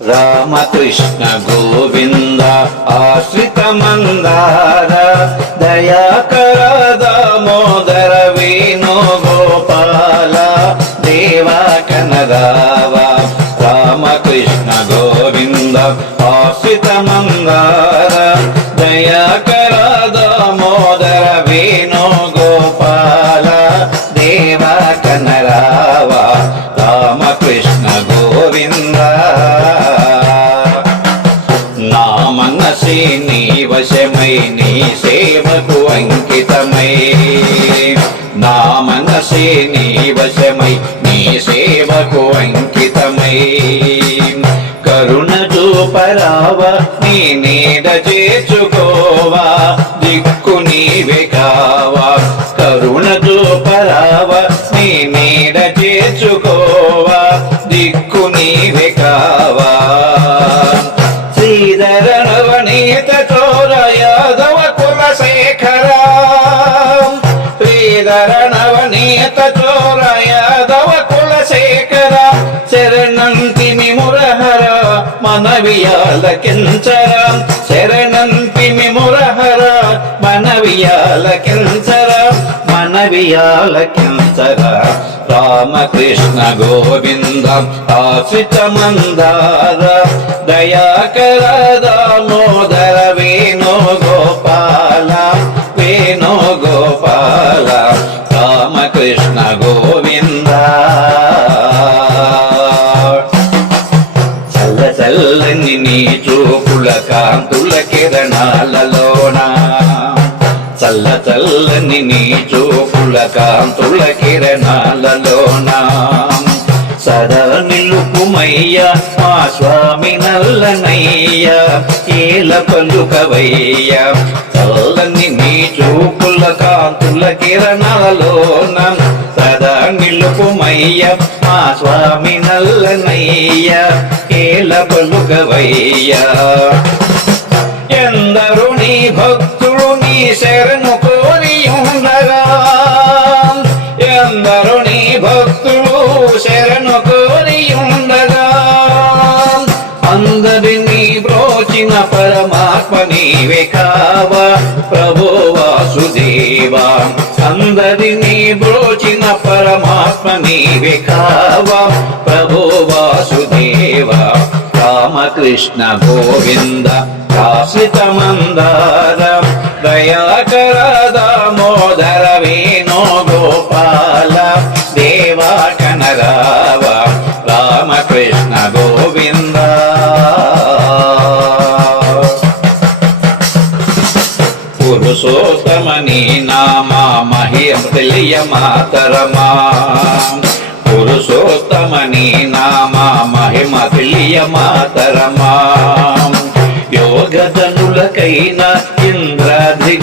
రామకృష్ణ గోవింద ఆశ్రిత మందార దయాకర దామోదర వేణో గోపాల దేవా కనరావ రామకృష్ణ గోవింద ఆశ్రిత మందార దయాకర సేవకు అంకితమై. నా మనసే నీ వశమై నీ సేవకు అంకితమై. కరుణ చూపరావ నీ నీడ చేర్చుకోవా దిక్కు నీవే కావా. కరుణ చూపరావ నీ నీడ చేర్చుకోవా దిక్కు నీవే కావా. శ్రీధర నవనీత చోర యాదవ కులశేఖర. శ్రీధర నవనీత చోర యాదవ కులశేఖర. శరణంతి మురహర మనవియాల కించర. శరణంతి మురహర మనవియాల కించర. మనవియాల కించర. రామకృష్ణ గోవింద ఆశ్రిత మందార. దయాకర దామోదర వేణో గోపాల వేణు గోపాల రామకృష్ణ గోవింద. చల్ల చల్లని నీ చూపుల కాంతుల కిరణాలలోన. చల్ల చల్లని నీ చూపుల కాంతుల కిరణాలలోన. సదా నిలుపుమయ్యా స్వామి నల్లనయ్య కీల పలుకవయ్య చల్లని నీ చూపుల కాంతుల కిరణాలోన సదా నిలుపుమయ్య. మా స్వామి నల్లనయ్య కీల పలుకవయ్య ఎందరు నీ భక్తుడు నీ శరణు బ్రోచిన పరమాత్మ నీవే కావా? ప్రభు వాసుదేవా అందరినీ బ్రోచిన పరమాత్మ నీవే కావా? ప్రభు వాసుదేవా రామకృష్ణ గోవింద ఆశ్రిత మందార దయాకర దామోదర వేణో గోపాల దేవా కనరావ రామకృష్ణ గోవింద నీ నామా మహిమ తెలియ మాతరమా. పురుషోత్తమని నామా మహిమ ప్రియ మాతరమా. యోగజనులకైనా ఇంద్రాధిగనులకైనా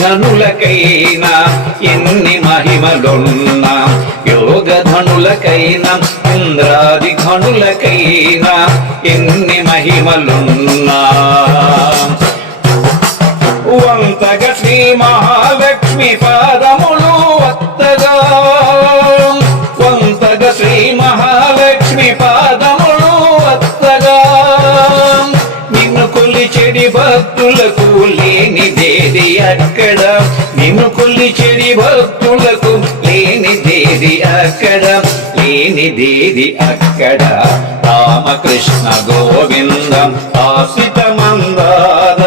ఎన్ని మహిమలున్నా యోగధనులకైనా ఇంద్రాధిఘనులకైనా ఎన్ని మహిమలున్నా. భక్తులకు లేనిదేది అక్కడ. నిన్ను కొలిచెడి భక్తులకు లేనిదేది అక్కడ. లేనిదేది అక్కడ. రామకృష్ణ గోవిందం ఆసిత మందార.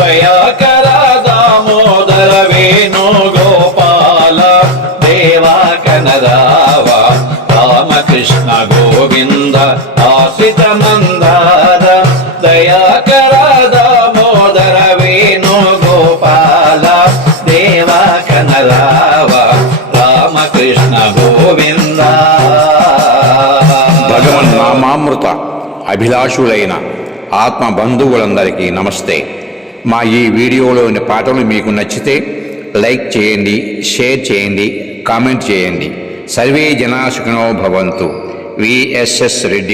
దయాకర దామోదర వేణు గోపాల. దేవాకనరావ రామకృష్ణ గోవింద ఆశ్రిత గోవింద. భగవన్ నామామృత అభిలాషులైన ఆత్మ బంధువులందరికీ నమస్తే. మా ఈ వీడియోలోని పాటలు మీకు నచ్చితే లైక్ చేయండి షేర్ చేయండి కామెంట్ చేయండి. సర్వే జనా సుఖినో భవంతు విఎస్ఎస్ రెడ్డి.